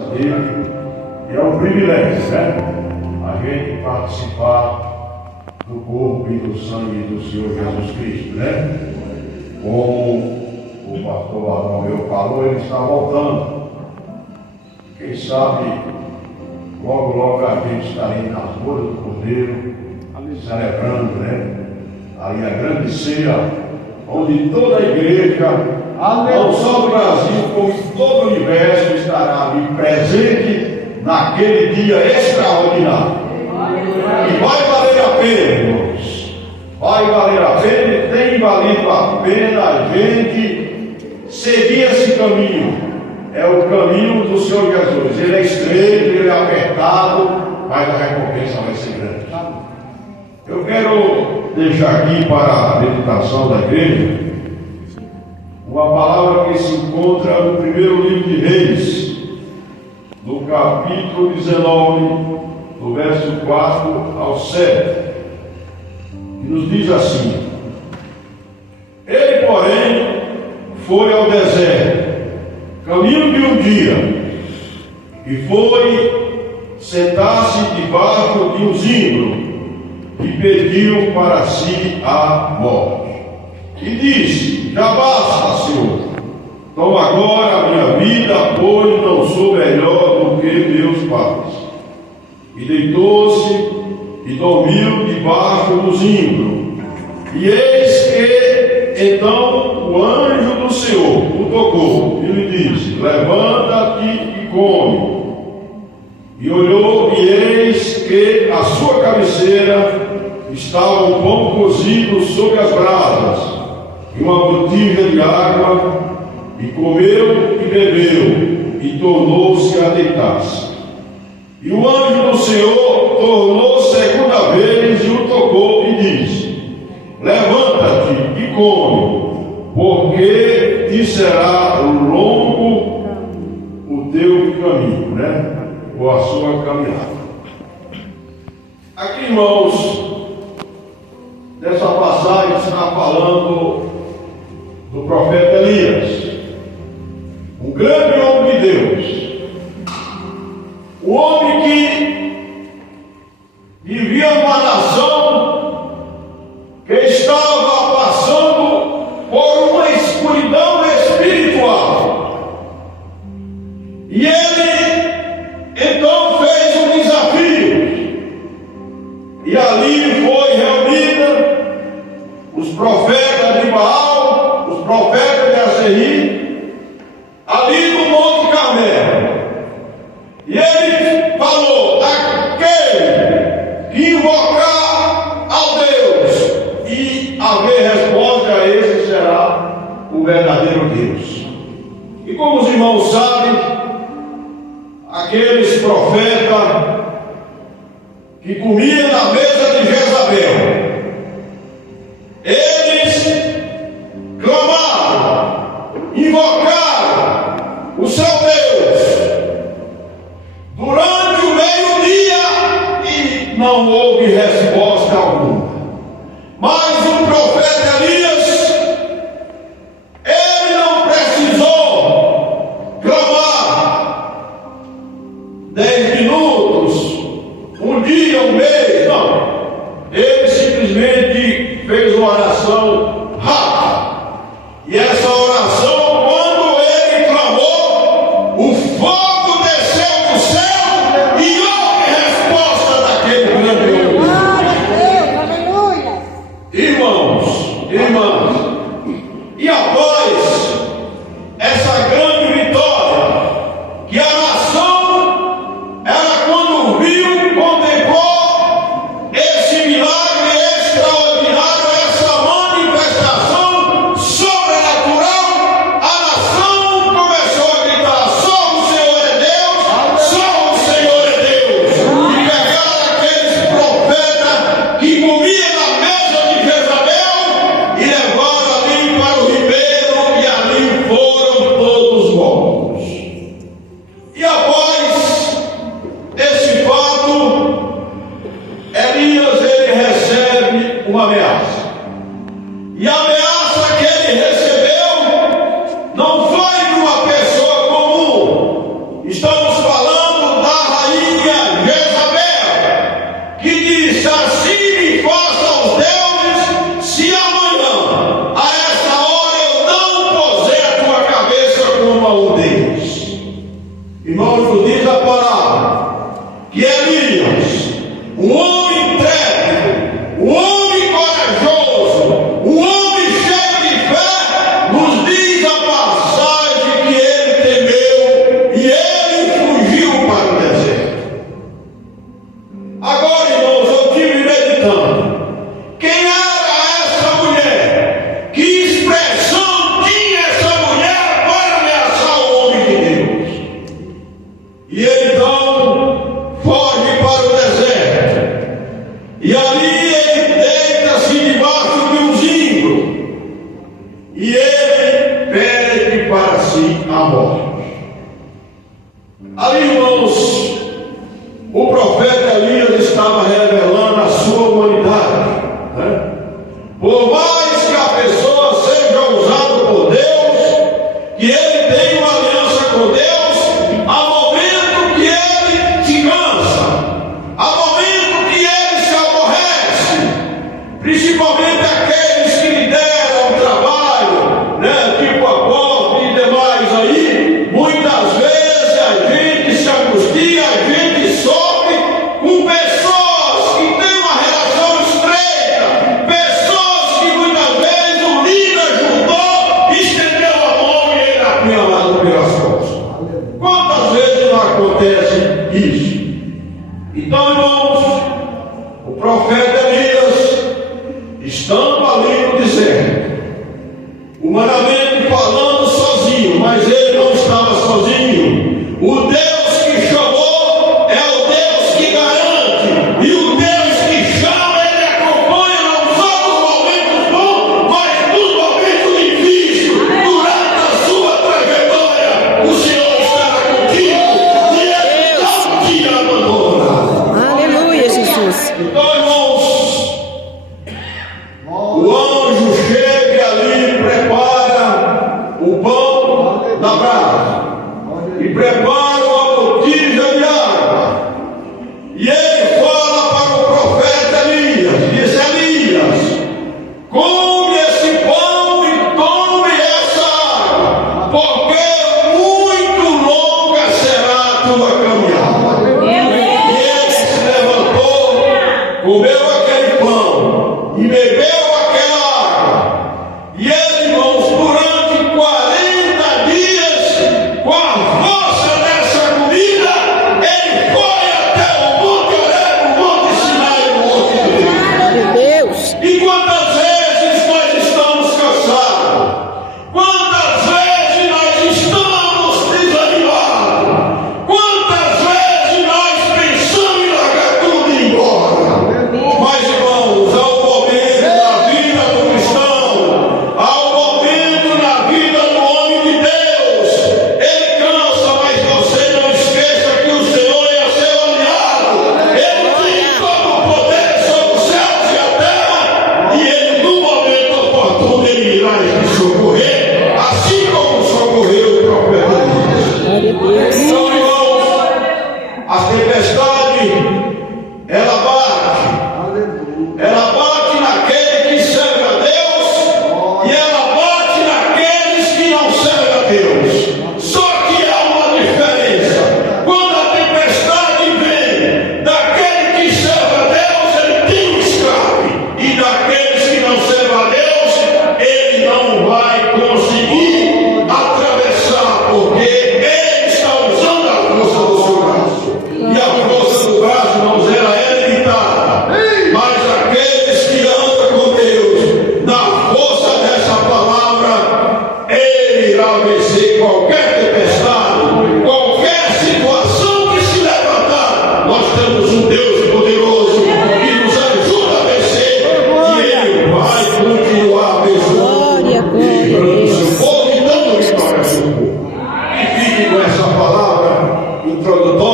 dele, e é um privilégio, né? A gente participar do corpo e do sangue do Senhor Jesus Cristo, né? Como o pastor Bartolomeu falou, ele está voltando. Quem sabe, logo a gente está aí nas bodas do Cordeiro, ali celebrando, né? Aí a grande ceia, onde toda a igreja, não só do Brasil, como todo o universo, estará ali presente naquele dia extraordinário. E vai valer a pena, irmãos. Vai valer a pena e tem valido a pena a gente seguir esse caminho. É o caminho do Senhor Jesus. Ele é estreito, ele é apertado, mas a recompensa vai ser grande. Eu quero deixar aqui para a meditação da igreja uma palavra que se encontra no primeiro livro de Reis, no capítulo 19, do verso 4 ao 7, que nos diz assim: Ele, porém, foi ao deserto, caminho de um dia, e foi sentar-se debaixo de um zimbro, e pediu para si a morte. E disse: Já basta, Senhor, toma agora a minha vida, pois não sou melhor do que meus pais. E deitou-se e dormiu debaixo do zimbro. E eis que então o anjo do Senhor o tocou e lhe disse: Levanta-te e come. E olhou, e eis que à sua cabeceira estava um pão cozido sobre as brasas e uma botija de água, e comeu e bebeu, e tornou-se a deitar-se. E o anjo do Senhor tornou segunda vez e o tocou e disse: Levanta-te e come, porque te será longo o teu caminho, né? Ou a sua caminhada. Aqui, irmãos, nessa passagem está falando do profeta Elias, um grande homem de Deus, um homem que vivia numa nação que estava passando por uma escuridão espiritual, e ele então fez um desafio, e ali foi reunida os profetas de Baal, os profetas de Aseri, ali no Monte Carmelo. E ele falou: aquele que invocar ao Deus e haver resposta a esse será o verdadeiro Deus. E como os irmãos sabem, aqueles profetas que comiam na mesa de Jezabel, eles clamaram, invocaram o seu Deus durante o meio-dia e não houve resposta alguma. Mas o profeta Elias, ele não precisou clamar 10 minutos, um dia, um mês, não. Ele simplesmente fez uma oração rápida. E essa oração, quando ele clamou, o fogo desceu do céu e houve resposta daquele grande homem. Glória a Deus, aleluia. Irmãos, irmãs, e após essa grande vitória, que a nação, ela quando viu, contemplou esse milagre extraordinário, essa manifestação sobrenatural, a nação começou a gritar: só o Senhor é Deus, só o Senhor é Deus. E pegaram aqueles profetas que comiam na mesa de Jezabel e levaram ali para o ribeiro, e ali foram todos mortos. E após esse fato, Elias, ele recebe uma ameaça. E a ameaça que ele recebeu não foi de uma pessoa comum. Estamos falando Irmãos, nos diz a palavra que Elias, um homem intrépido, um homem corajoso, um homem cheio de fé, nos diz a passagem que ele temeu e ele fugiu para o deserto. Agora, irmãos, eu estive meditando. Quem era essa mulher? Que expressão tinha essa mulher para ameaçar o homem de Deus? E ele então foge para o deserto. E ali ele deita-se debaixo de um zimbro. E ele pede para si a morte. Ali, irmãos, o profeta Elias estava revelando a sua humanidade. Por mais que a pessoa seja usada por Deus, que ele tenha uma aliança com Deus, há momento que ele se cansa, há momento que ele se aborrece, principalmente aqueles que lideram o trabalho, tipo apóstolo e demais aí. Muitas vezes a gente se angustia, a gente sofre com pessoas que têm uma relação estreita, pessoas que muitas vezes o líder ajudou, estendeu a mão e ele apunhalado pelas costas. Quantas vezes não acontece isso? Então, irmãos, o profeta Elias, estando ali no deserto, humanamente falando, sozinho, mas ele não estava sozinho. O Deus que chamou é o Deus que garante, e o Deus que chama, ele acompanha não só nos momentos bons, mas nos momentos difíceis. Durante a sua trajetória, o Senhor estará contigo e ele não te abandona. Aleluia, Jesus. Então, irmãos, o anjo chega ali e prepara o pão da brasa e prepara uma botija de água. E ele fala para o profeta Elias, diz: Elias, come esse pão e tome essa água, porque muito longa será a tua caminhada. E ele se levantou, comeu aquele pão e bebeu aquela água. E ele, irmãos, durante 40 dias, com a força dessa comida, ele foi até o Monte Horebe, o Monte Sinai, o Monte de Deus. Meu Deus. E quantas vezes nós estamos cansados? Quantas vezes nós estamos desanimados? Quantas vezes nós pensamos em largar tudo e ir embora? Mas, irmãos, há um momento na vida do cristão, há um momento na vida do homem de Deus. Ele cansa, mas você não esqueça que o Senhor é seu aliado. Ele tem todo o poder sobre os céus e a terra, e ele, no momento oportuno, ele irá te socorrer, assim como socorreu o profeta Elias. Glória a Deus. Então, irmãos, as tempestades, ela bate naquele que serve a Deus, e ela bate naqueles que não servem a Deus. Só que há uma diferença. Quando a tempestade vem daquele que serve a Deus, ele tem um escape, e daqueles que não servem a Deus, ele não vai conseguir atravessar, porque ele está usando a força do seu braço. E a força do braço, irmãos, ela é limitada. Mas aqueles que andam com Deus, na força dessa palavra, ele irá vencer qualquer tempestade, qualquer situação que se levantar. Nós temos um Deus poderoso que nos ajuda a vencer, e ele vai continuar abençoando e livrando seu povo e dando vitória ao seu povo. E fique com essa palavra introdutória.